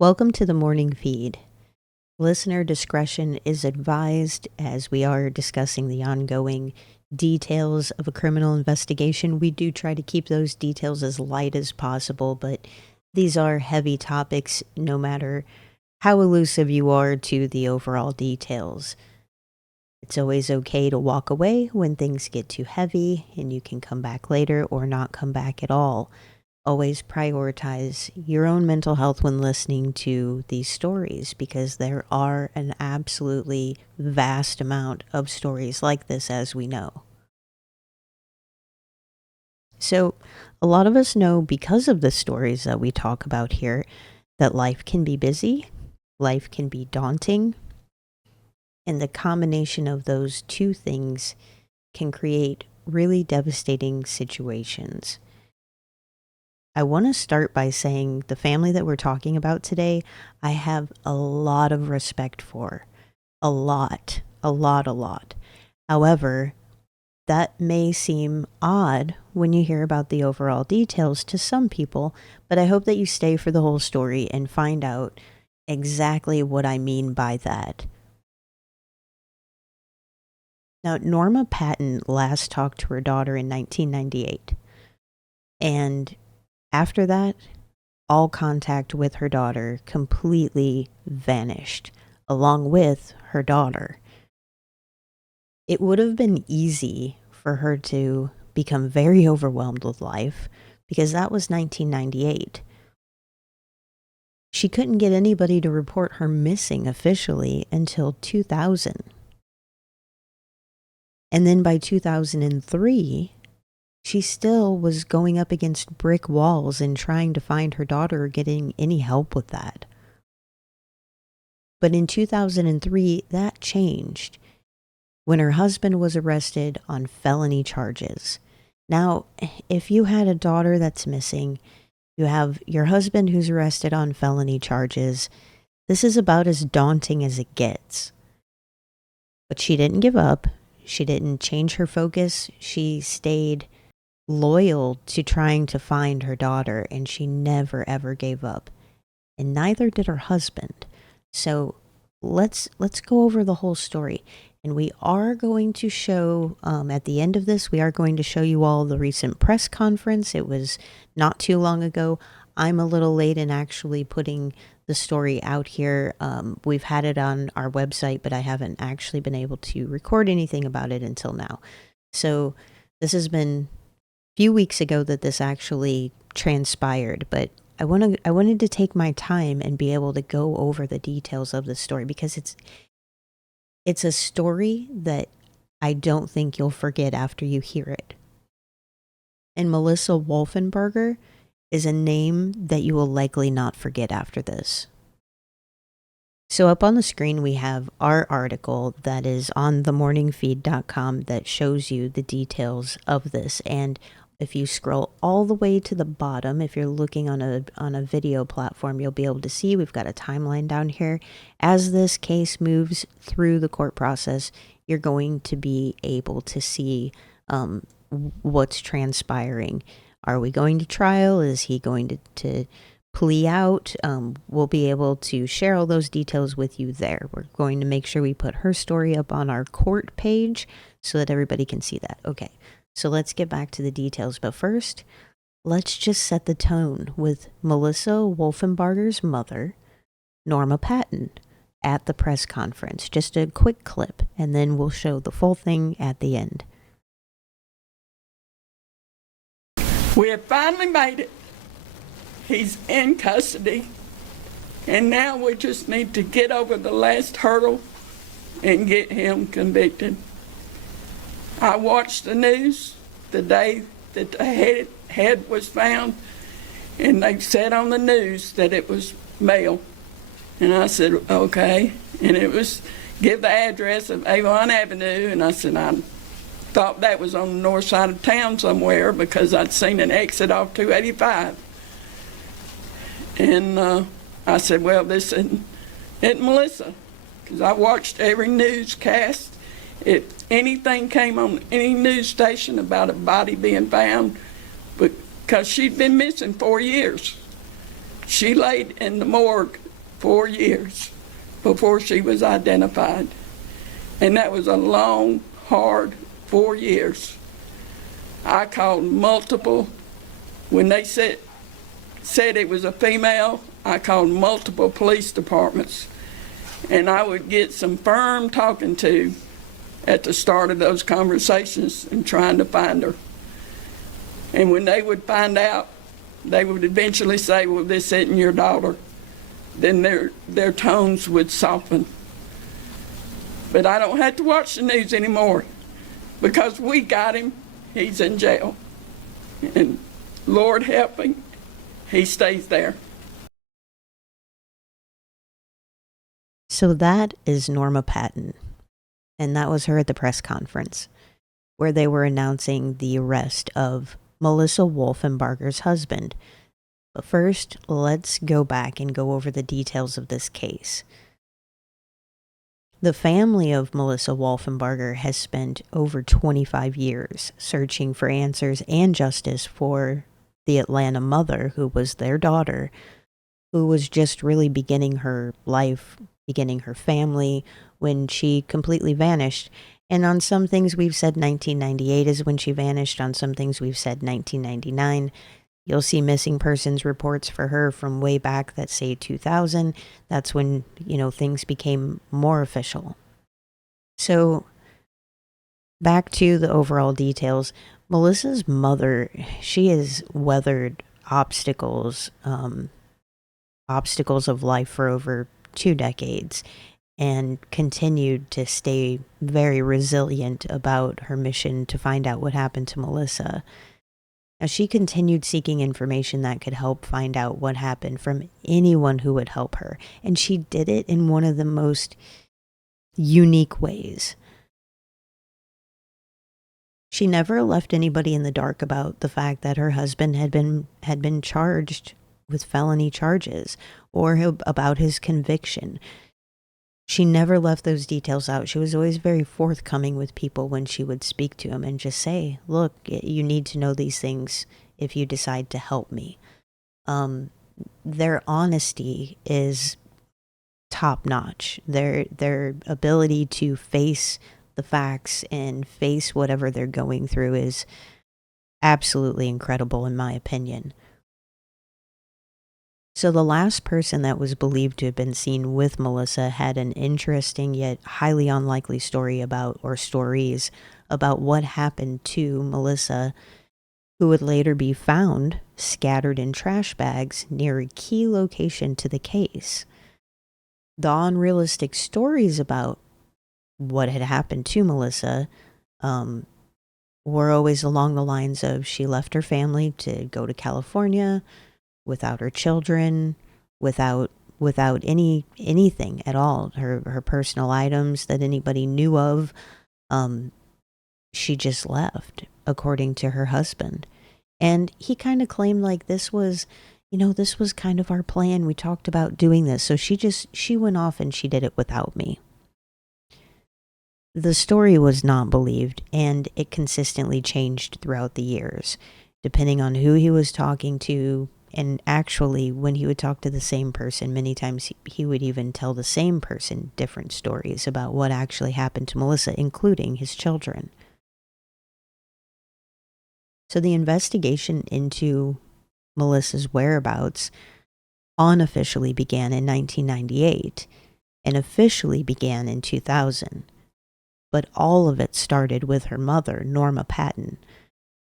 Welcome to the morning feed. Listener discretion is advised as we are discussing the ongoing details of a criminal investigation. We do try to keep those details as light as possible, but these are heavy topics no matter how elusive you are to the overall details. It's always okay to walk away when things get too heavy and you can come back later or not come back at all. Always prioritize your own mental health when listening to these stories because there are an absolutely vast amount of stories like this, as we know. So, a lot of us know because of the stories that we talk about here that life can be busy, life can be daunting, and the combination of those two things can create really devastating situations. I want to start by saying the family that we're talking about today, I have a lot of respect for. A lot. However, that may seem odd when you hear about the overall details to some people, but I hope that you stay for the whole story and find out exactly what I mean by that. Now, Norma Patton last talked to her daughter in 1998, and after that, all contact with her daughter completely vanished, along with her daughter. It would have been easy for her to become very overwhelmed with life because that was 1998. She couldn't get anybody to report her missing officially until 2000. And then by 2003, she still was going up against brick walls and trying to find her daughter or getting any help with that. But in 2003, that changed when her husband was arrested on felony charges. Now, if you had a daughter that's missing, you have your husband who's arrested on felony charges, this is about as daunting as it gets. But she didn't give up. She didn't change her focus. She stayed loyal to trying to find her daughter, and she never ever gave up, and neither did her husband. So let's go over the whole story, and we are going to show at the end of this, we are going to show you all the recent press conference. It was not too long ago. I'm a little late in actually putting the story out here. We've had it on our website, but I haven't actually been able to record anything about it until now. So this has been few weeks ago that this actually transpired, but I wanted to take my time and be able to go over the details of the story because it's a story that I don't think you'll forget after you hear it. And Melissa Wolfenbarger is a name that you will likely not forget after this. So up on the screen, we have our article that is on themorningfeed.com that shows you the details of this. And if you scroll all the way to the bottom, if you're looking on a video platform, you'll be able to see we've got a timeline down here. As this case moves through the court process, you're going to be able to see what's transpiring. Are we going to trial? Is he going to plea out? We'll be able to share all those details with you there. We're going to make sure we put her story up on our court page so that everybody can see that. Okay. So let's get back to the details. But first, let's just set the tone with Melissa Wolfenbarger's mother, Norma Patton, at the press conference. Just a quick clip, and then we'll show the full thing at the end. We have finally made it. He's in custody. And now we just need to get over the last hurdle and get him convicted. I watched the news the day that the head was found, and they said on the news that it was male. And I said, okay. And it was, give the address of Avon Avenue, and I said, I thought that was on the north side of town somewhere because I'd seen an exit off 285. And I said, well, this isn't Melissa, because I watched every newscast. If anything came on any news station about a body being found, because she'd been missing 4 years. She laid in the morgue 4 years before she was identified. And that was a long, hard 4 years. I called multiple. When they said it was a female, I called multiple police departments. And I would get some firm talking to at the start of those conversations and trying to find her. And when they would find out, they would eventually say, well, this isn't your daughter. Then their tones would soften. But I don't have to watch the news anymore because we got him. He's in jail. And Lord help him, he stays there. So that is Norma Patton. And that was her at the press conference where they were announcing the arrest of Melissa Wolfenbarger's husband. But first, let's go back and go over the details of this case. The family of Melissa Wolfenbarger has spent over 25 years searching for answers and justice for the Atlanta mother, who was their daughter, who was just really beginning her life, beginning her family, when she completely vanished. And on some things we've said 1998 is when she vanished. On some things we've said 1999. You'll see missing persons reports for her from way back that say 2000. That's when, things became more official. So back to the overall details. Melissa's mother, she has weathered obstacles of life for over 2 decades and continued to stay very resilient about her mission to find out what happened to Melissa. Now, she continued seeking information that could help find out what happened from anyone who would help her. And she did it in one of the most unique ways. She never left anybody in the dark about the fact that her husband had been charged with felony charges or about his conviction. She never left those details out. She was always very forthcoming with people when she would speak to him and just say, look, you need to know these things if you decide to help me. Their honesty is top notch. Their ability to face the facts and face whatever they're going through is absolutely incredible, in my opinion. So the last person that was believed to have been seen with Melissa had an interesting yet highly unlikely stories about what happened to Melissa, who would later be found scattered in trash bags near a key location to the case. The unrealistic stories about what had happened to Melissa were always along the lines of she left her family to go to California without her children, without anything at all, her personal items that anybody knew of. She just left, according to her husband. And he kind of claimed like this was kind of our plan. We talked about doing this. So she went off and she did it without me. The story was not believed, and it consistently changed throughout the years, depending on who he was talking to. And actually, when he would talk to the same person, many times he would even tell the same person different stories about what actually happened to Melissa, including his children. So the investigation into Melissa's whereabouts unofficially began in 1998 and officially began in 2000. But all of it started with her mother, Norma Patton.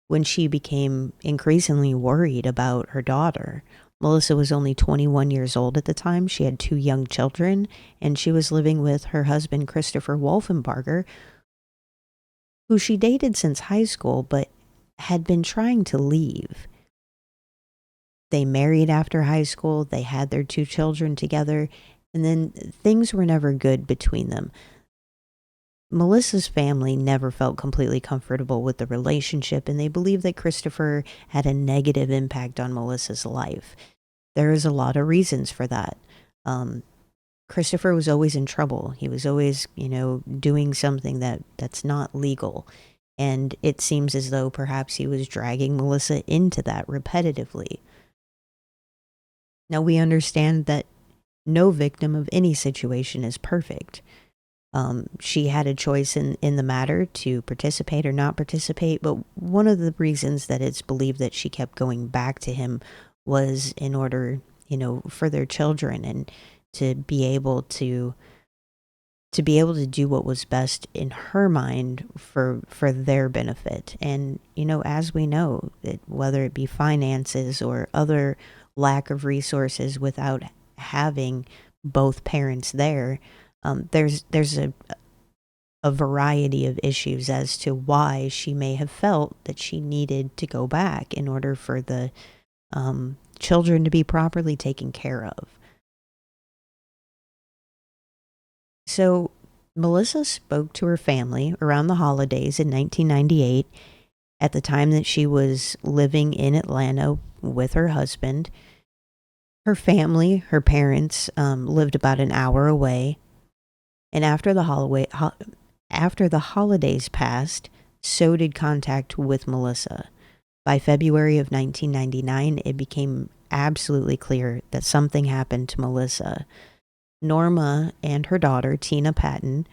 When she became increasingly worried about her daughter. Melissa was only 21 years old at the time. She had 2 young children, and she was living with her husband, Christopher Wolfenbarger, who she dated since high school, but had been trying to leave. They married after high school. They had their 2 children together, and then things were never good between them. Melissa's family never felt completely comfortable with the relationship, and they believe that Christopher had a negative impact on Melissa's life. There is a lot of reasons for that. Christopher was always in trouble. He was always, doing something that's not legal. And it seems as though perhaps he was dragging Melissa into that repetitively. Now, we understand that No victim of any situation is perfect. She had a choice in the matter to participate or not participate, but one of the reasons that it's believed that she kept going back to him was in order, for their children, and to be able to do what was best in her mind for their benefit. And as we know, that whether it be finances or other lack of resources, without having both parents there, there's a variety of issues as to why she may have felt that she needed to go back in order for the children to be properly taken care of. So Melissa spoke to her family around the holidays in 1998, at the time that she was living in Atlanta with her husband. Her family, her parents, lived about an hour away. And after the holidays passed, so did contact with Melissa. By February of 1999, it became absolutely clear that something happened to Melissa. Norma and her daughter, Tina Patton,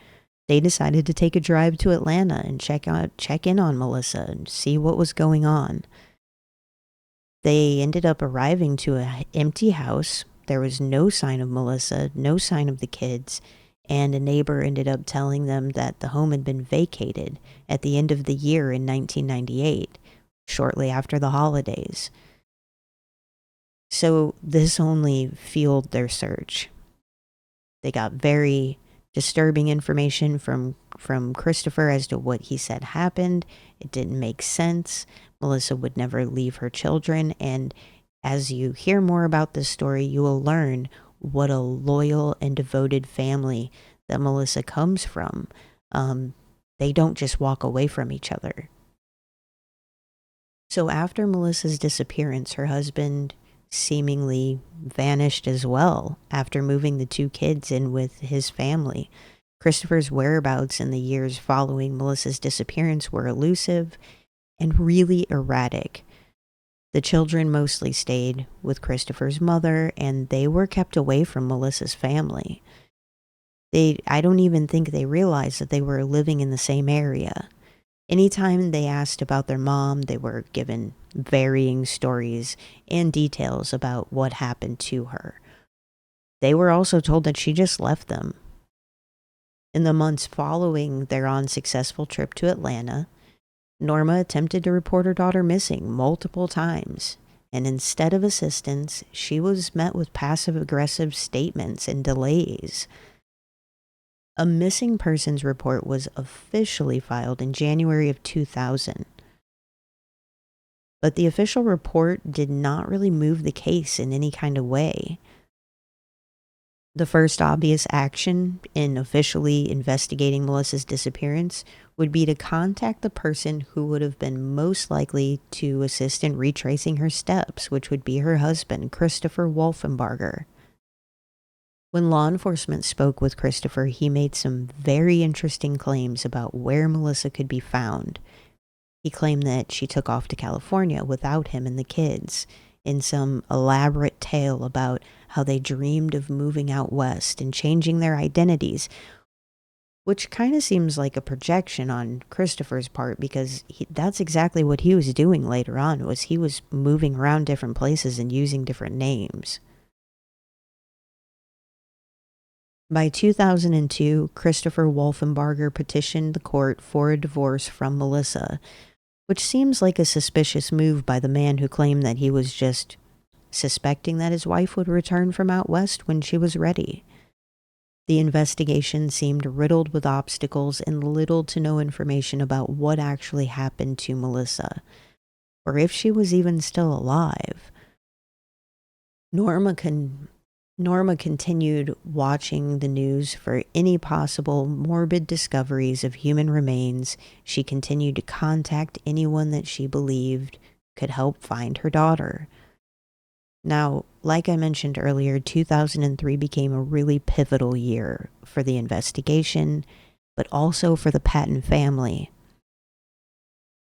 they decided to take a drive to Atlanta and check in on Melissa and see what was going on. They ended up arriving to an empty house. There was no sign of Melissa, no sign of the kids, and a neighbor ended up telling them that the home had been vacated at the end of the year in 1998, shortly after the holidays. So this only fueled their search. They got very disturbing information from Christopher as to what he said happened. It didn't make sense. Melissa would never leave her children, and as you hear more about this story, you will learn what a loyal and devoted family that Melissa comes from. They don't just walk away from each other. So after Melissa's disappearance, her husband seemingly vanished as well after moving the two kids in with his family. Christopher's whereabouts in the years following Melissa's disappearance were elusive and really erratic. The children mostly stayed with Christopher's mother, and they were kept away from Melissa's family. I don't even think they realized that they were living in the same area. Anytime they asked about their mom, they were given varying stories and details about what happened to her. They were also told that she just left them. In the months following their unsuccessful trip to Atlanta, Norma attempted to report her daughter missing multiple times, and instead of assistance, she was met with passive-aggressive statements and delays. A missing persons report was officially filed in January of 2000. But the official report did not really move the case in any kind of way. The first obvious action in officially investigating Melissa's disappearance would be to contact the person who would have been most likely to assist in retracing her steps, which would be her husband, Christopher Wolfenbarger. When law enforcement spoke with Christopher, he made some very interesting claims about where Melissa could be found. He claimed that she took off to California without him and the kids, in some elaborate tale about how they dreamed of moving out west and changing their identities, which kind of seems like a projection on Christopher's part, because that's exactly what he was doing later on. He was moving around different places and using different names. By 2002, Christopher Wolfenbarger petitioned the court for a divorce from Melissa, which seems like a suspicious move by the man who claimed that he was just suspecting that his wife would return from out west when she was ready. The investigation seemed riddled with obstacles and little to no information about what actually happened to Melissa, or if she was even still alive. Norma continued watching the news for any possible morbid discoveries of human remains. She continued to contact anyone that she believed could help find her daughter. Now, like I mentioned earlier, 2003 became a really pivotal year for the investigation, but also for the Patton family.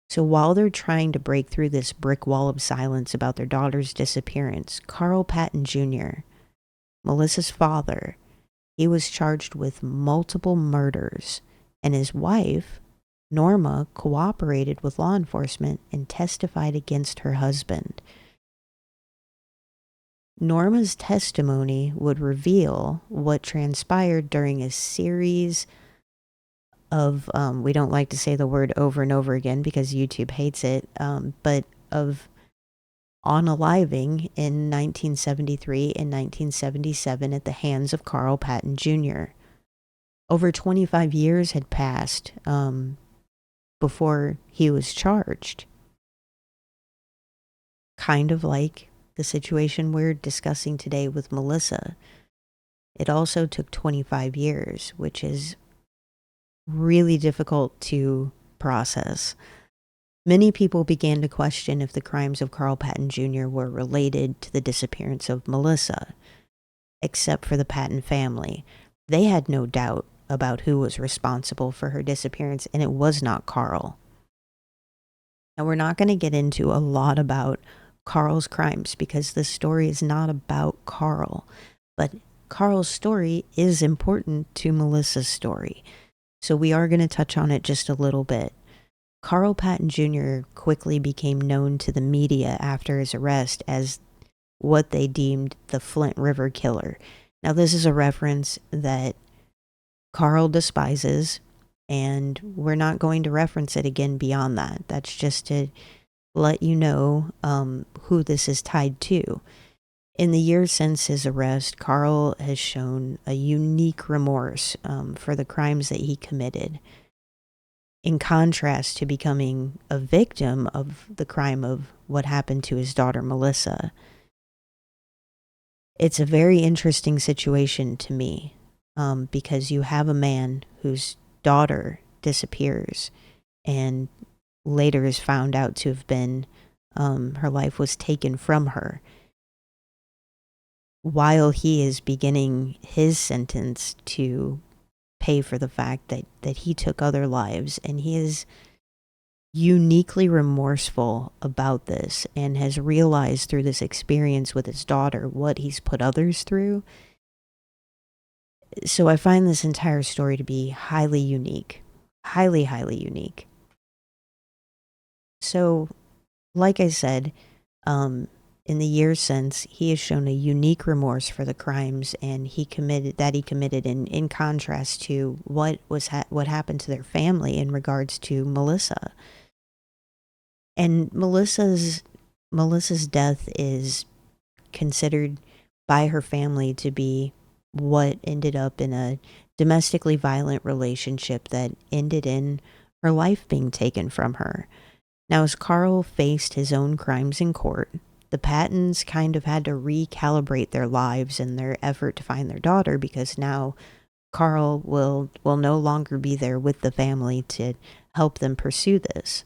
So while they're trying to break through this brick wall of silence about their daughter's disappearance, Carl Patton Jr., Melissa's father, he was charged with multiple murders, and his wife, Norma, cooperated with law enforcement and testified against her husband. Norma's testimony would reveal what transpired during a series of, we don't like to say the word over and over again because YouTube hates it, but of unaliving in 1973 and 1977 at the hands of Carl Patton Jr. Over 25 years had passed before he was charged. Kind of like the situation we're discussing today with Melissa. It also took 25 years, which is really difficult to process. Many people began to question if the crimes of Carl Patton Jr. were related to the disappearance of Melissa, except for the Patton family. They had no doubt about who was responsible for her disappearance, and it was not Carl. Now, we're not going to get into a lot about Carl's crimes because this story is not about Carl, but Carl's story is important to Melissa's story. So we are going to touch on it just a little bit. Carl Patton Jr. quickly became known to the media after his arrest as what they deemed the Flint River Killer. Now, this is a reference that Carl despises, and we're not going to reference it again beyond that. That's just to let you know who this is tied to. In the years since his arrest, Carl has shown a unique remorse for the crimes that he committed. In contrast to becoming a victim of the crime of what happened to his daughter, Melissa. It's a very interesting situation to me because you have a man whose daughter disappears and later is found out to have been, her life was taken from her, while he is beginning his sentence to pay for the fact that he took other lives, and he is uniquely remorseful about this and has realized through this experience with his daughter what he's put others through. So I find this entire story to be highly unique. Highly, highly unique. So, like I said, in the years since, he has shown a unique remorse for the crimes and he committed in contrast to what happened to their family in regards to Melissa. And Melissa's death is considered by her family to be what ended up in a domestically violent relationship that ended in her life being taken from her. Now, as Carl faced his own crimes in court, the Pattons kind of had to recalibrate their lives and their effort to find their daughter because now Carl will no longer be there with the family to help them pursue this.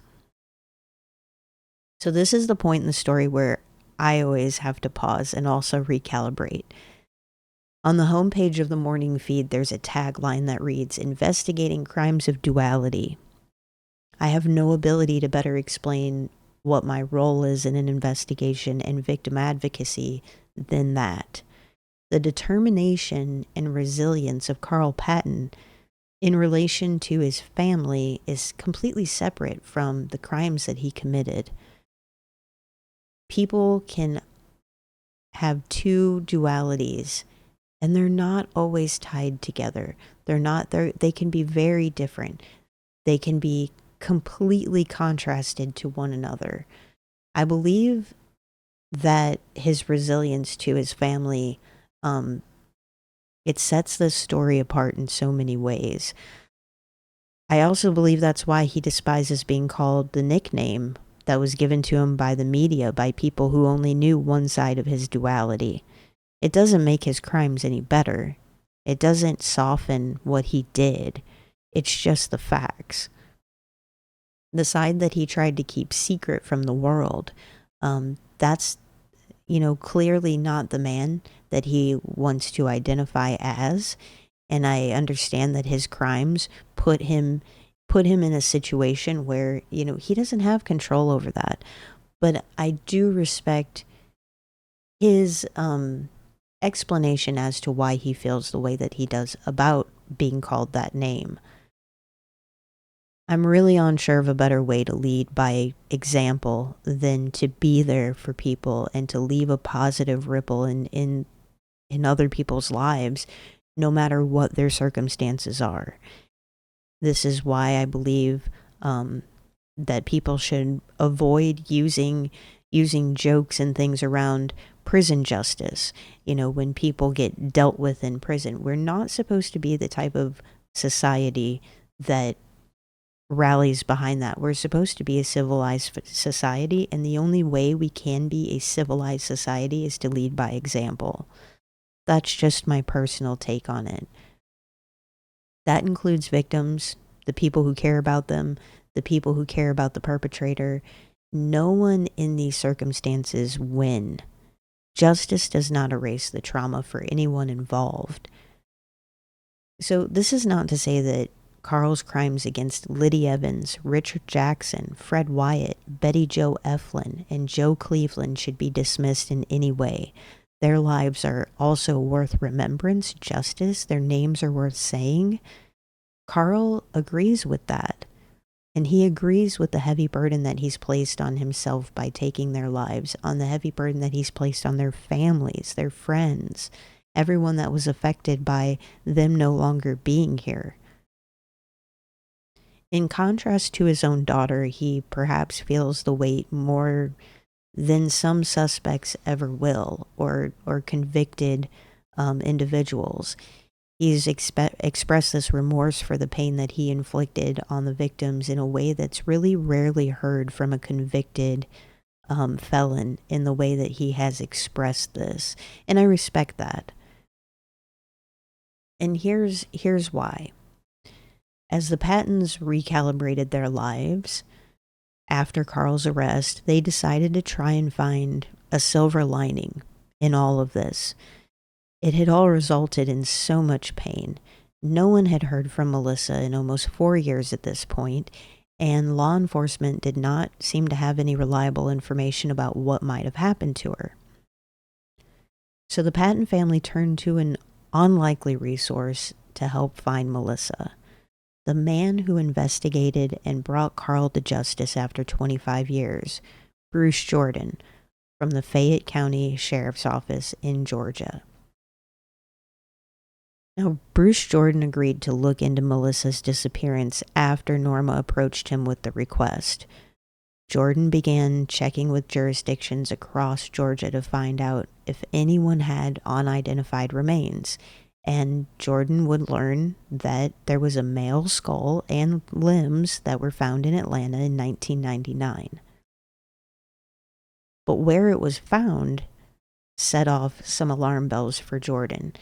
So this is the point in the story where I always have to pause and also recalibrate. On the homepage of the morning feed, there's a tagline that reads, "Investigating crimes of duality." I have no ability to better explain what my role is in an investigation and victim advocacy than that. The determination and resilience of Carl Patton in relation to his family is completely separate from the crimes that he committed. People can have two dualities and they're not always tied together. They can be very different. They can be completely contrasted to one another. I believe that his resilience to his family, it sets this story apart in so many ways. I also believe that's why he despises being called the nickname that was given to him by the media, by people who only knew one side of his duality. It doesn't make his crimes any better. It doesn't soften what he did. It's just the facts. The side that he tried to keep secret from the world, that's, clearly not the man that he wants to identify as. And I understand that his crimes put him in a situation where, he doesn't have control over that. But I do respect his explanation as to why he feels the way that he does about being called that name. I'm really unsure of a better way to lead by example than to be there for people and to leave a positive ripple in other people's lives, no matter what their circumstances are. This is why I believe that people should avoid using jokes and things around prison justice. You know, when people get dealt with in prison, we're not supposed to be the type of society that rallies behind that. We're supposed to be a civilized society, and the only way we can be a civilized society is to lead by example. That's just my personal take on it. That includes victims, the people who care about them, the people who care about the perpetrator. No one in these circumstances win. Justice does not erase the trauma for anyone involved. So this is not to say that Carl's crimes against Liddy Evans, Richard Jackson, Fred Wyatt, Betty Jo Eflin, and Joe Cleveland should be dismissed in any way. Their lives are also worth remembrance, justice, their names are worth saying. Carl agrees with that. And he agrees with the heavy burden that he's placed on himself by taking their lives, on the heavy burden that he's placed on their families, their friends, everyone that was affected by them no longer being here. In contrast to his own daughter, he perhaps feels the weight more than some suspects ever will, or convicted individuals. He's expressed this remorse for the pain that he inflicted on the victims in a way that's really rarely heard from a convicted felon, in the way that he has expressed this. And I respect that. And here's why. As the Pattons recalibrated their lives after Carl's arrest, they decided to try and find a silver lining in all of this. It had all resulted in so much pain. No one had heard from Melissa in almost 4 years at this point, and law enforcement did not seem to have any reliable information about what might have happened to her. So the Patton family turned to an unlikely resource to help find Melissa. The man who investigated and brought Carl to justice after 25 years, Bruce Jordan, from the Fayette County Sheriff's Office in Georgia. Now, Bruce Jordan agreed to look into Melissa's disappearance after Norma approached him with the request. Jordan began checking with jurisdictions across Georgia to find out if anyone had unidentified remains, and Jordan would learn that there was a male skull and limbs that were found in Atlanta in 1999. But where it was found set off some alarm bells for Jordan.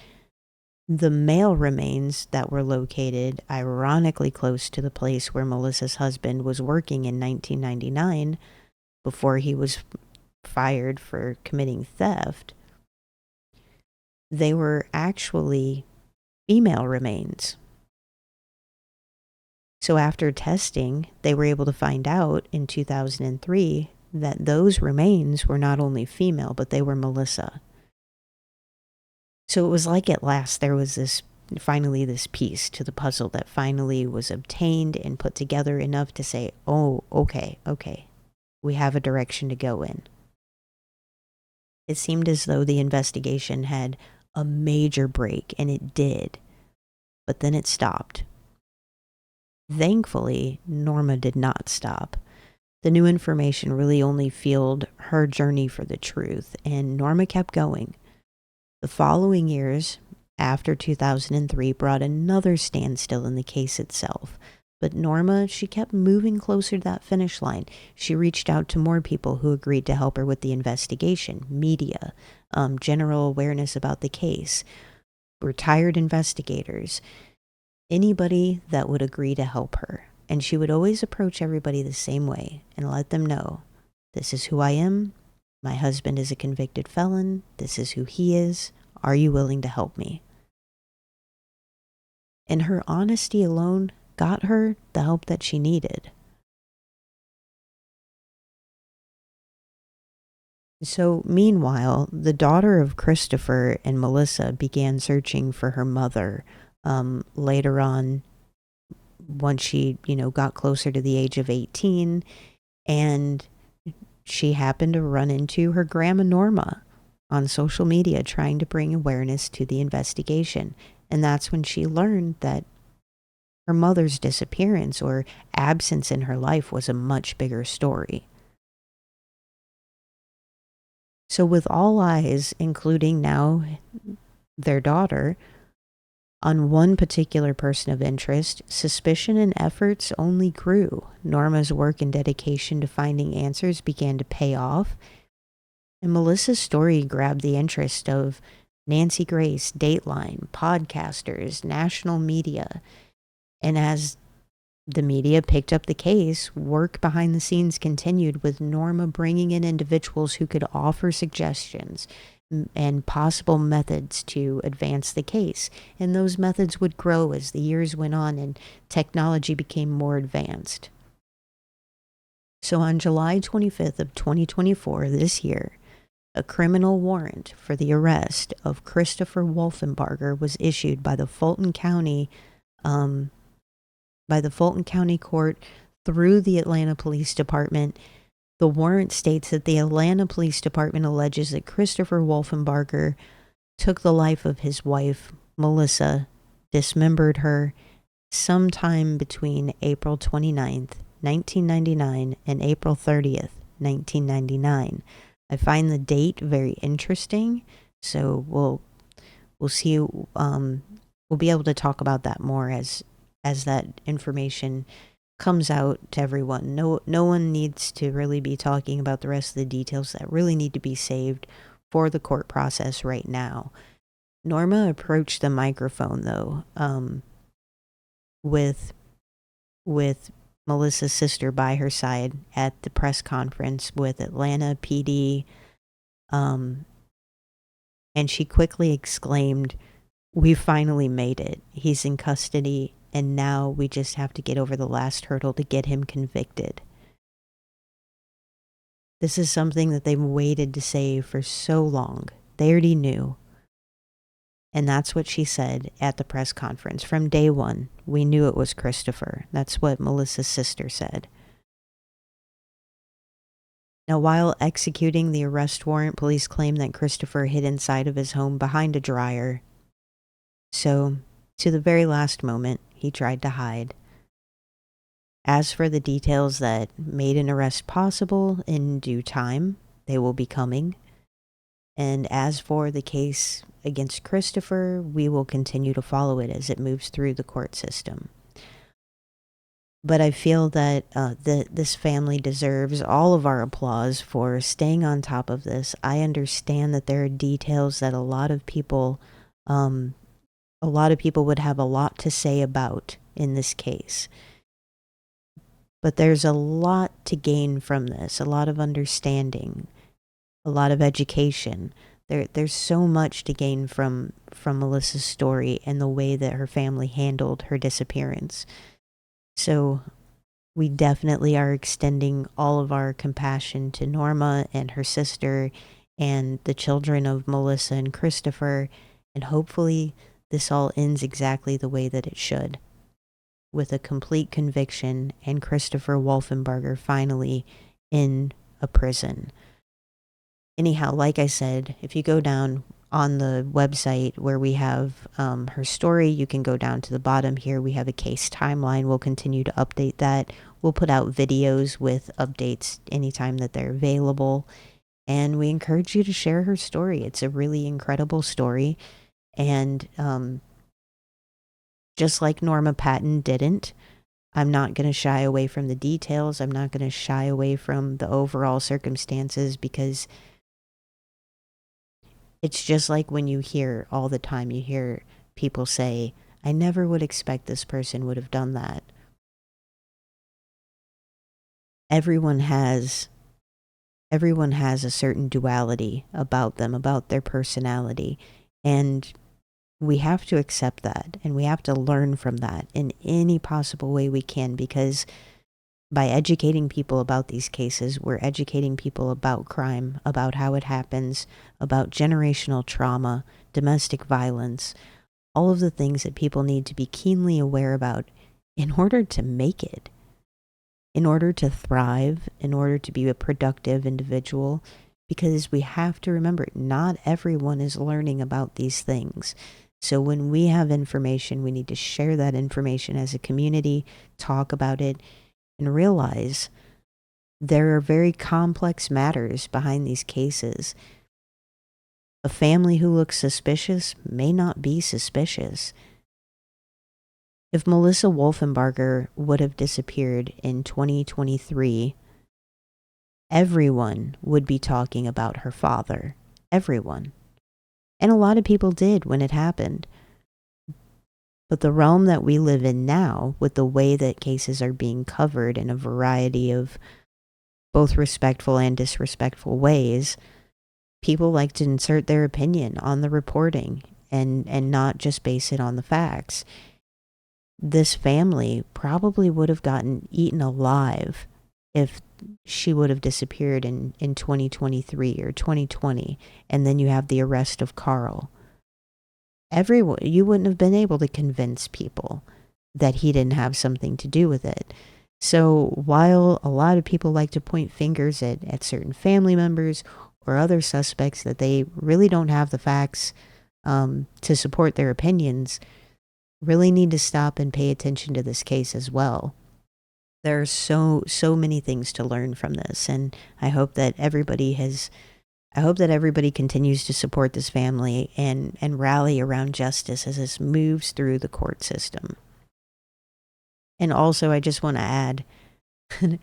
The male remains that were located ironically close to the place where Melissa's husband was working in 1999 before he was fired for committing theft. They were actually female remains. So after testing, they were able to find out in 2003 that those remains were not only female, but they were Melissa. So it was like at last there was this piece to the puzzle that finally was obtained and put together enough to say, oh, okay, we have a direction to go in. It seemed as though the investigation had a major break, and it did. But then it stopped. Thankfully, Norma did not stop. The new information really only fueled her journey for the truth, and Norma kept going. The following years, after 2003, brought another standstill in the case itself. But Norma, she kept moving closer to that finish line. She reached out to more people who agreed to help her with the investigation, media, general awareness about the case, retired investigators, anybody that would agree to help her. And she would always approach everybody the same way and let them know, this is who I am. My husband is a convicted felon. This is who he is. Are you willing to help me? And her honesty alone got her the help that she needed. So, meanwhile, the daughter of Christopher and Melissa began searching for her mother later on, once she, got closer to the age of 18, and she happened to run into her grandma Norma on social media trying to bring awareness to the investigation. And that's when she learned that her mother's disappearance or absence in her life was a much bigger story. So, with all eyes, including now their daughter, on one particular person of interest, suspicion and efforts only grew. Norma's work and dedication to finding answers began to pay off, and Melissa's story grabbed the interest of Nancy Grace, Dateline, podcasters, national media. And as the media picked up the case, work behind the scenes continued, with Norma bringing in individuals who could offer suggestions and possible methods to advance the case. And those methods would grow as the years went on and technology became more advanced. So on July 25th of 2024, this year, a criminal warrant for the arrest of Christopher Wolfenbarger was issued by the Fulton County Court through the Atlanta Police Department. The warrant states that the Atlanta Police Department alleges that Christopher Wolfenbarger took the life of his wife, Melissa, dismembered her sometime between April 29th, 1999 and April 30th, 1999. I find the date very interesting, so we'll see. We'll be able to talk about that more as that information comes out to everyone. No one needs to really be talking about the rest of the details that really need to be saved for the court process right now. Norma approached the microphone though, with Melissa's sister by her side at the press conference with Atlanta PD, and she quickly exclaimed, "We finally made it. He's in custody, and now we just have to get over the last hurdle to get him convicted." This is something that they've waited to say for so long. They already knew. And that's what she said at the press conference. From day one, we knew it was Christopher. That's what Melissa's sister said. Now, while executing the arrest warrant, police claim that Christopher hid inside of his home behind a dryer. So, to the very last moment, he tried to hide. As for the details that made an arrest possible, in due time, they will be coming. And as for the case against Christopher, we will continue to follow it as it moves through the court system. But I feel that this family deserves all of our applause for staying on top of this. I understand that there are details that a lot of people would have a lot to say about in this case. But there's a lot to gain from this, a lot of understanding, a lot of education. There's so much to gain from Melissa's story and the way that her family handled her disappearance. So we definitely are extending all of our compassion to Norma and her sister and the children of Melissa and Christopher, and hopefully this all ends exactly the way that it should, with a complete conviction and Christopher Wolfenbarger finally in a prison. Anyhow, like I said, if you go down on the website where we have her story, you can go down to the bottom here. We have a case timeline. We'll continue to update that. We'll put out videos with updates anytime that they're available. And we encourage you to share her story. It's a really incredible story. And just like Norma Patton didn't, I'm not going to shy away from the details. I'm not going to shy away from the overall circumstances, because it's just like when you hear all the time, you hear people say, "I never would expect this person would have done that." Everyone has a certain duality about them, about their personality, and we have to accept that, and we have to learn from that in any possible way we can, because By educating people about these cases, we're educating people about crime, about how it happens, about generational trauma, domestic violence, all of the things that people need to be keenly aware about in order to make it, in order to thrive, in order to be a productive individual. Because we have to remember, not everyone is learning about these things. So when we have information, we need to share that information as a community, talk about it, and realize there are very complex matters behind these cases. A family who looks suspicious may not be suspicious. If Melissa Wolfenbarger would have disappeared in 2023, everyone would be talking about her father. Everyone. And a lot of people did when it happened. But the realm that we live in now, with the way that cases are being covered in a variety of both respectful and disrespectful ways, people like to insert their opinion on the reporting and not just base it on the facts. This family probably would have gotten eaten alive if she would have disappeared in 2023 or 2020, and then you have the arrest of Carl. You wouldn't have been able to convince people that he didn't have something to do with it. So while a lot of people like to point fingers at certain family members or other suspects that they really don't have the facts to support their opinions, really need to stop and pay attention to this case as well. There are so many things to learn from this, and I hope that everybody continues to support this family and rally around justice as this moves through the court system. And also, I just want to add, I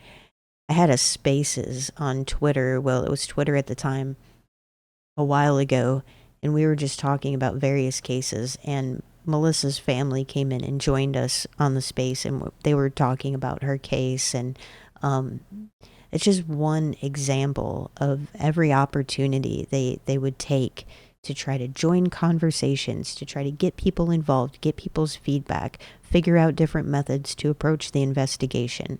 had a Spaces on Twitter. Well, it was Twitter at the time, a while ago, and we were just talking about various cases, and Melissa's family came in and joined us on the space, and they were talking about her case, and it's just one example of every opportunity they would take to try to join conversations, to try to get people involved, get people's feedback, figure out different methods to approach the investigation,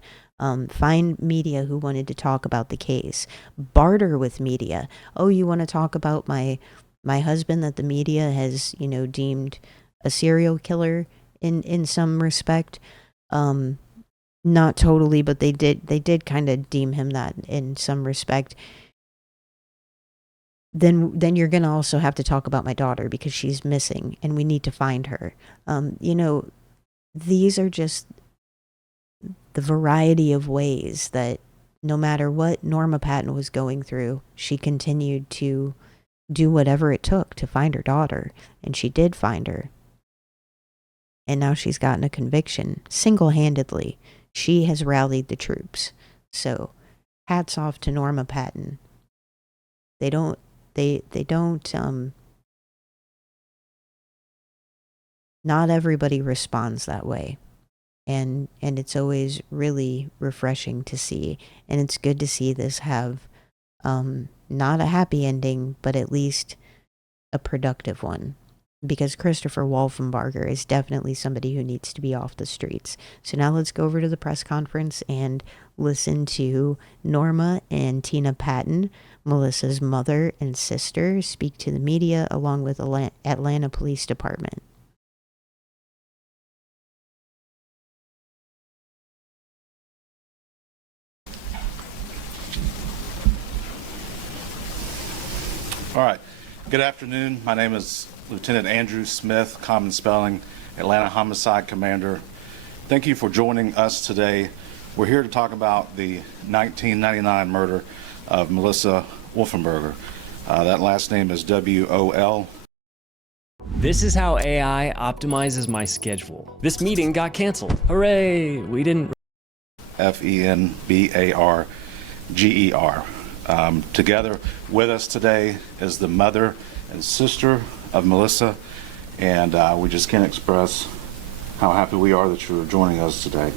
find media who wanted to talk about the case, barter with media. Oh, you want to talk about my husband that the media has, deemed a serial killer in some respect? Not totally, but they did kind of deem him that in some respect. Then you're going to also have to talk about my daughter because she's missing and we need to find her. These are just the variety of ways that no matter what Norma Patton was going through, she continued to do whatever it took to find her daughter, and she did find her. And now she's gotten a conviction single-handedly. She has rallied the troops. So hats off to Norma Patton. They don't not everybody responds that way. And it's always really refreshing to see. And it's good to see this have not a happy ending, but at least a productive one. Because Christopher Wolfenbarger is definitely somebody who needs to be off the streets. So now let's go over to the press conference and listen to Norma and Tina Patton, Melissa's mother and sister, speak to the media along with Atlanta Police Department. All right. Good afternoon. My name is Lieutenant Andrew Smith, Common Spelling, Atlanta Homicide Commander. Thank you for joining us today. We're here to talk about the 1999 murder of Melissa Wolfenbarger. That last name is W-O-L. This is how AI optimizes my schedule. This meeting got canceled. Hooray! We didn't. F-E-N-B-A-R-G-E-R. Together with us today is the mother and sister of Melissa, and we just can't express how happy we are that you're joining us today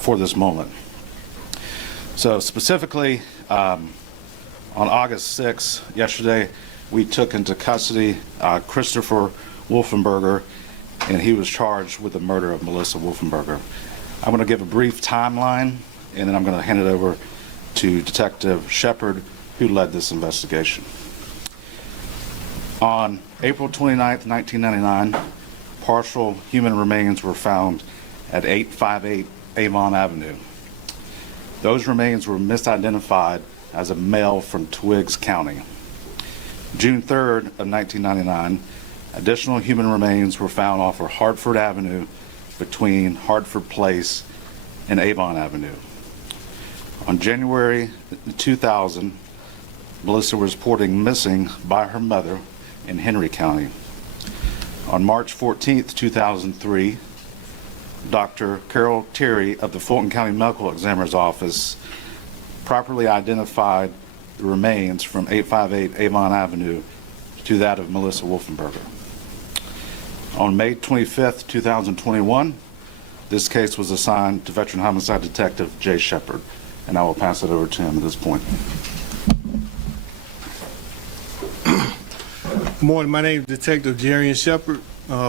for this moment. So specifically, on August 6th, yesterday, we took into custody Christopher Wolfenbarger, and he was charged with the murder of Melissa Wolfenbarger. I'm going to give a brief timeline, and then I'm going to hand it over to Detective Shepard, who led this investigation. On April 29th, 1999, partial human remains were found at 858 Avon Avenue. Those remains were misidentified as a male from Twiggs County. June 3rd of 1999, additional human remains were found off of Hartford Avenue between Hartford Place and Avon Avenue. On January 2000, Melissa was reported missing by her mother in Henry County. On March 14th, 2003, Dr. Carol Terry of the Fulton County Medical Examiner's Office properly identified the remains from 858 Avon Avenue to that of Melissa Wolfenbarger. On May 25th, 2021, this case was assigned to Veteran Homicide Detective Jay Shepard, and I will pass it over to him at this point. Good morning. My name is Detective Jarian Shepard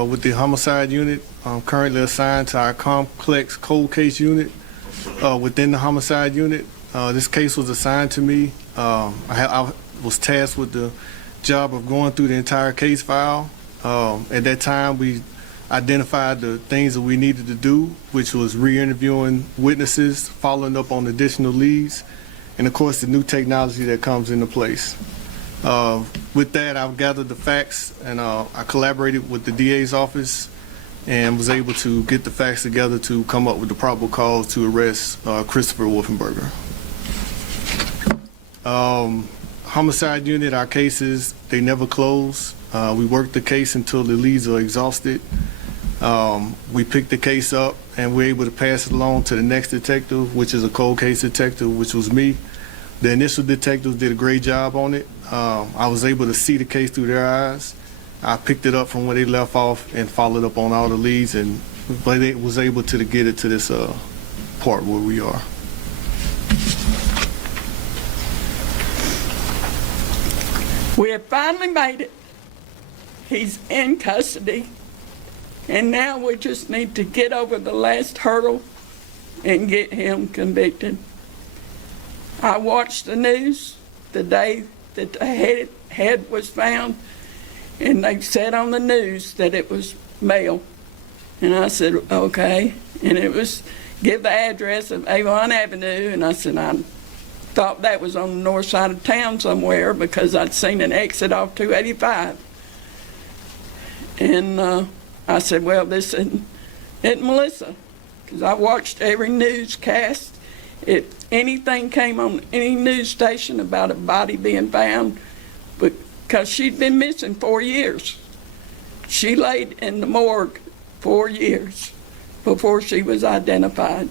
with the Homicide Unit. I'm currently assigned to our complex cold case unit within the Homicide Unit. This case was assigned to me. I was tasked with the job of going through the entire case file. At that time, we identified the things that we needed to do, which was re-interviewing witnesses, following up on additional leads, and of course the new technology that comes into place. With that, I've gathered the facts, and I collaborated with the DA's office and was able to get the facts together to come up with the probable cause to arrest Christopher Wolfenbarger. Homicide Unit, our cases, they never close. We work the case until the leads are exhausted. We pick the case up and we're able to pass it along to the next detective, which is a cold case detective, which was me. The initial detectives did a great job on it. I was able to see the case through their eyes. I picked it up from where they left off and followed up on all the leads, and but it was able to get it to this part where we are. We have finally made it. He's in custody, and now we just need to get over the last hurdle and get him convicted. I watched the news the day that the head was found, and they said on the news that it was male. And I said, okay. And it was, give the address of Avon Avenue, and I said, I thought that was on the north side of town somewhere because I'd seen an exit off 285. And I said, well, this isn't Melissa, because I watched every newscast. If anything came on any news station about a body being found, because she'd been missing 4 years. She laid in the morgue 4 years before she was identified.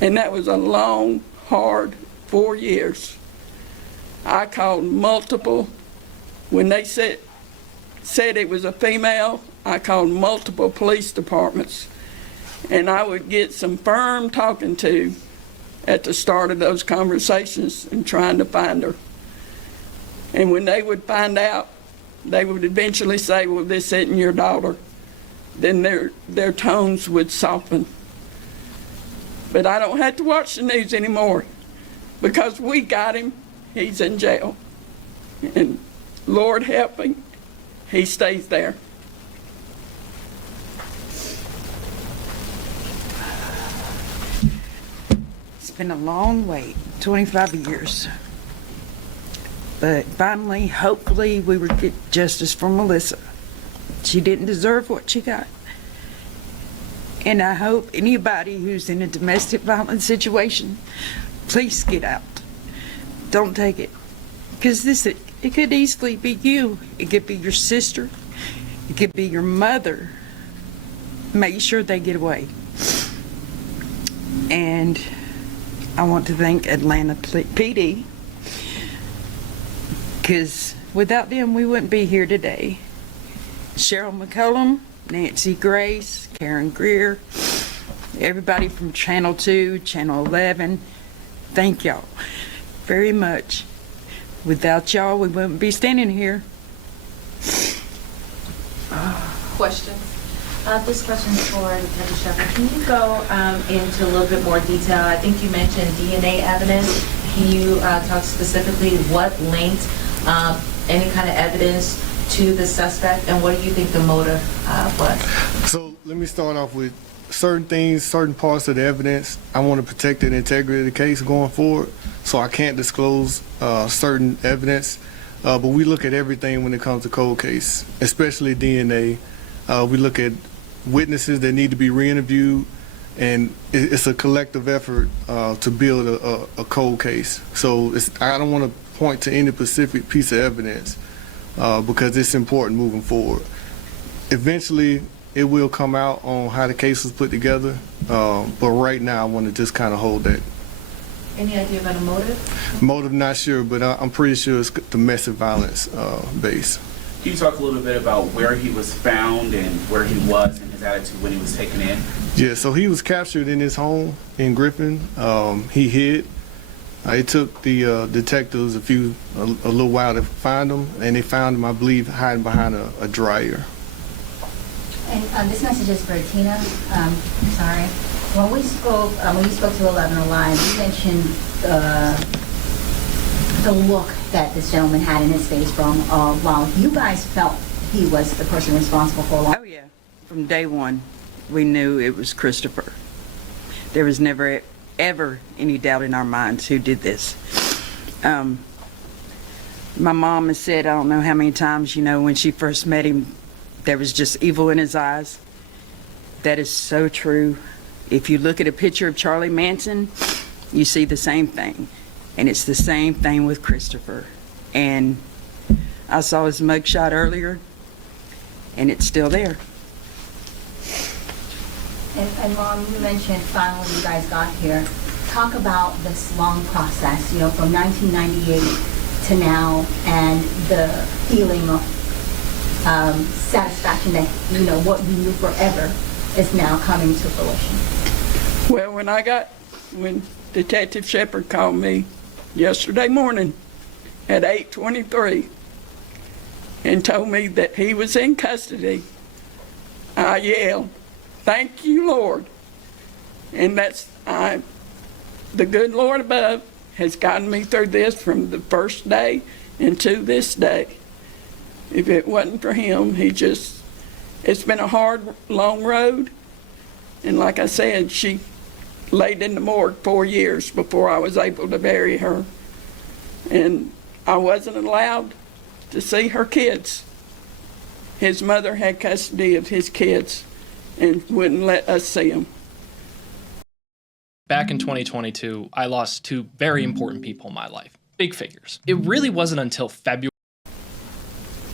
And that was a long, hard 4 years. I called multiple, when they said it was a female, I called multiple police departments, and I would get some firm talking to at the start of those conversations and trying to find her. And when they would find out, they would eventually say, well, this isn't your daughter. Then their tones would soften. But I don't have to watch the news anymore because we got him. He's in jail. And Lord help him, he stays there. It's been a long wait, 25 years. But finally, hopefully, we will get justice for Melissa. She didn't deserve what she got. And I hope anybody who's in a domestic violence situation, please get out. Don't take it. Because it could easily be you. It could be your sister. It could be your mother. Make sure they get away. And I want to thank Atlanta PD, because without them, we wouldn't be here today. Cheryl McCollum, Nancy Grace, Karen Greer, everybody from Channel 2, Channel 11, thank y'all very much. Without y'all, we wouldn't be standing here. Questions? This question is for Detective Shepard. Can you go into a little bit more detail? I think you mentioned DNA evidence. Can you talk specifically what linked any kind of evidence to the suspect, and what do you think the motive was? So let me start off with certain things, certain parts of the evidence. I want to protect the integrity of the case going forward, so I can't disclose certain evidence. But we look at everything when it comes to cold case, especially DNA. We look at witnesses that need to be re-interviewed, and it's a collective effort to build a cold case. So I don't want to point to any specific piece of evidence because it's important moving forward. Eventually, it will come out on how the case was put together, but right now I want to just kind of hold that. Any idea about a motive? Motive, not sure, but I'm pretty sure it's domestic violence base. Can you talk a little bit about where he was found and where he was and his attitude when he was taken in? Yeah, so he was captured in his home in Griffin. He hid. It took the detectives a little while to find him, and they found him, I believe, hiding behind a dryer. And this message is for Tina. Sorry. When you spoke to 11 Alive, you mentioned the look that this gentleman had in his face from while you guys felt he was the person responsible for a long. Oh yeah, from day one, we knew it was Christopher. There was never ever any doubt in our minds who did this. My mom has said, I don't know how many times, when she first met him, there was just evil in his eyes. That is so true. If you look at a picture of Charlie Manson, you see the same thing. And it's the same thing with Christopher. And I saw his mugshot earlier, and it's still there. And Mom, you mentioned finally you guys got here. Talk about this long process, from 1998 to now, and the feeling of satisfaction that, what you knew forever is now coming to fruition. Well, when Detective Shepard called me yesterday morning at 8:23 and told me that he was in custody, I yelled, "Thank you, Lord." And the good Lord above has gotten me through this from the first day into this day. If it wasn't for him, it's been a hard, long road. And like I said, she laid in the morgue 4 years before I was able to bury her. And I wasn't allowed to see her kids. His mother had custody of his kids and wouldn't let us see them. Back in 2022, I lost two very important people in my life. Big figures. It really wasn't until February.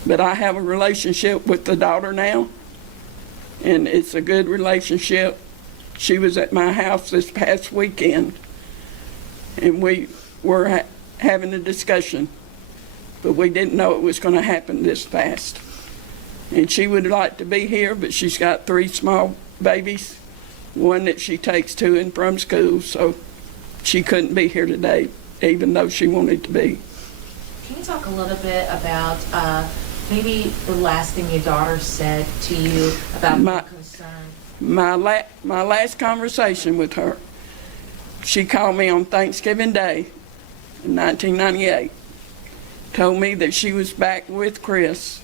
But I have a relationship with the daughter now, and it's a good relationship. She was at my house this past weekend, and we were having a discussion, but we didn't know it was going to happen this fast. And she would like to be here, but she's got 3 small babies, one that she takes to and from school, so she couldn't be here today, even though she wanted to be. Can you talk a little bit about maybe the last thing your daughter said to you about my concern? My last conversation with her, she called me on Thanksgiving Day in 1998, told me that she was back with Chris,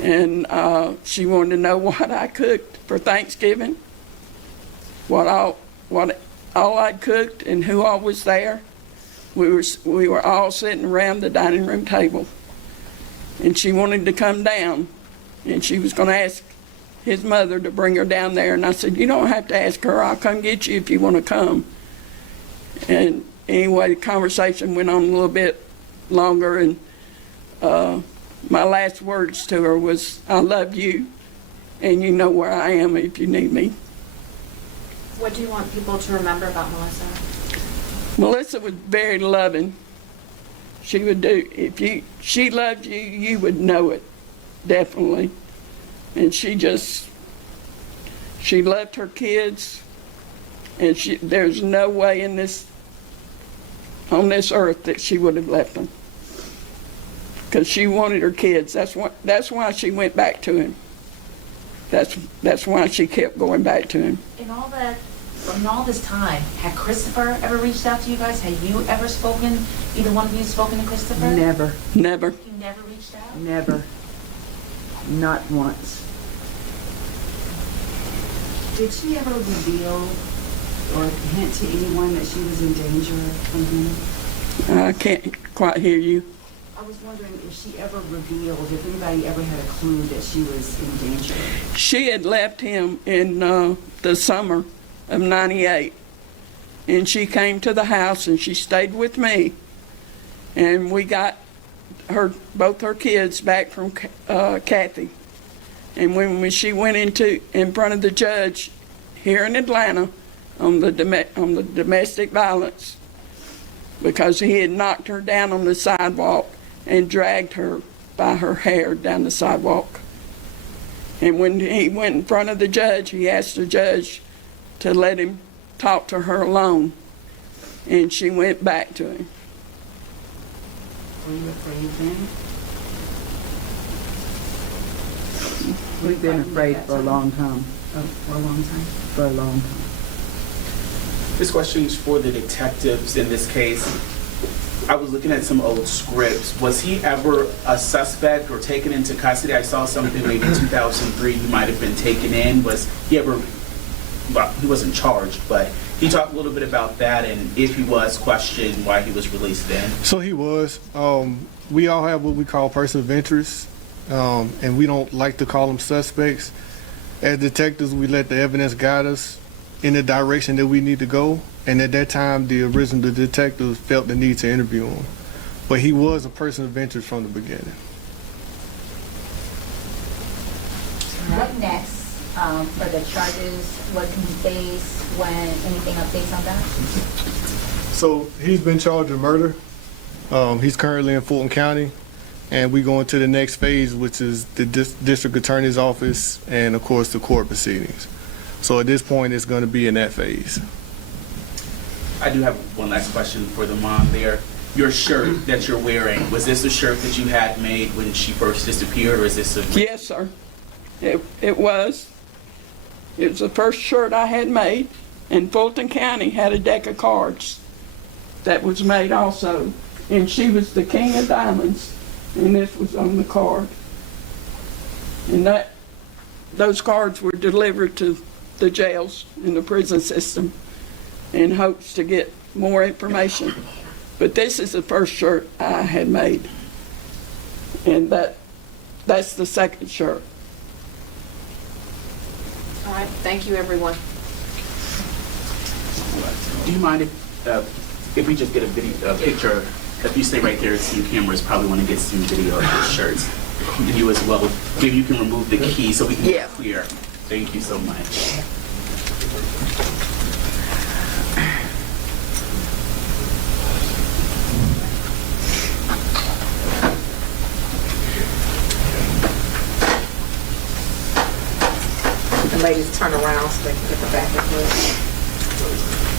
and she wanted to know what I cooked for Thanksgiving, what all I'd cooked and who all was there. We were all sitting around the dining room table, and she wanted to come down, and she was going to ask his mother to bring her down there. And I said, "You don't have to ask her. I'll come get you if you want to come." And anyway, the conversation went on a little bit longer, and my last words to her was, "I love you, and you know where I am if you need me." What do you want people to remember about Melissa? Melissa was very loving. She would do, she loved you, you would know it, definitely. And she loved her kids, and there's no way on this earth that she would have left them. Because she wanted her kids. That's why she went back to him. That's why she kept going back to him. In all this time, had Christopher ever reached out to you guys? Had you ever spoken, either one of you spoken to Christopher? Never, Never. You never reached out? never, not once. Did she ever reveal or hint to anyone that she was in danger from him? I can't quite hear you. I was wondering if she ever revealed, if anybody ever had a clue that she was in danger. She had left him in the summer of '98, and she came to the house and she stayed with me, and we got both her kids back from Kathy. And when she went in front of the judge here in Atlanta on the domestic violence, because he had knocked her down on the sidewalk and dragged her by her hair down the sidewalk. And when he went in front of the judge, he asked the judge to let him talk to her alone, and she went back to him. Were you afraid then? We've been afraid for a long time, Oh, for a long time? for a long time. This question is for the detectives in this case. I was looking at some old scripts. Was he ever a suspect or taken into custody? I saw something maybe 2003 he might have been taken in. Was he ever, well, he wasn't charged, but he talked a little bit about that and if he was questioned, why he was released then. So he was. We all have what we call person of interest, and we don't like to call them suspects. As detectives, we let the evidence guide us in the direction that we need to go. And at that time, the original detectives felt the need to interview him. But he was a person of interest from the beginning. What next for the charges? What can he face? When anything updates on that? So he's been charged with murder. He's currently in Fulton County. And we go into the next phase, which is the district attorney's office and, of course, the court proceedings. So at this point, it's going to be in that phase. I do have one last question for the mom there. Your shirt that you're wearing, was this a shirt that you had made when she first disappeared, or is this a... Yes, sir. It was. It was the first shirt I had made, and Fulton County had a deck of cards that was made also. And she was the king of diamonds, and this was on the card. And those cards were delivered to the jails in the prison system in hopes to get more information. But this is the first shirt I had made. And that's the second shirt. All right, thank you, everyone. Do you mind if we just get a picture? If you stay right there, some cameras probably want to get some video of your shirts. And you as well. Maybe you can remove the key so we can get clear. Thank you so much. The ladies turn around so they can get the back of it.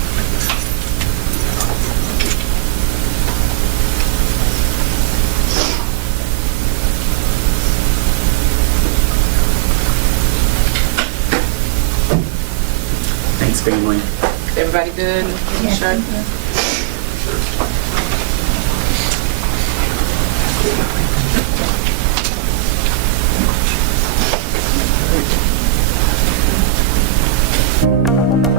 Thanks, family. Everybody good? Sure. Thank you.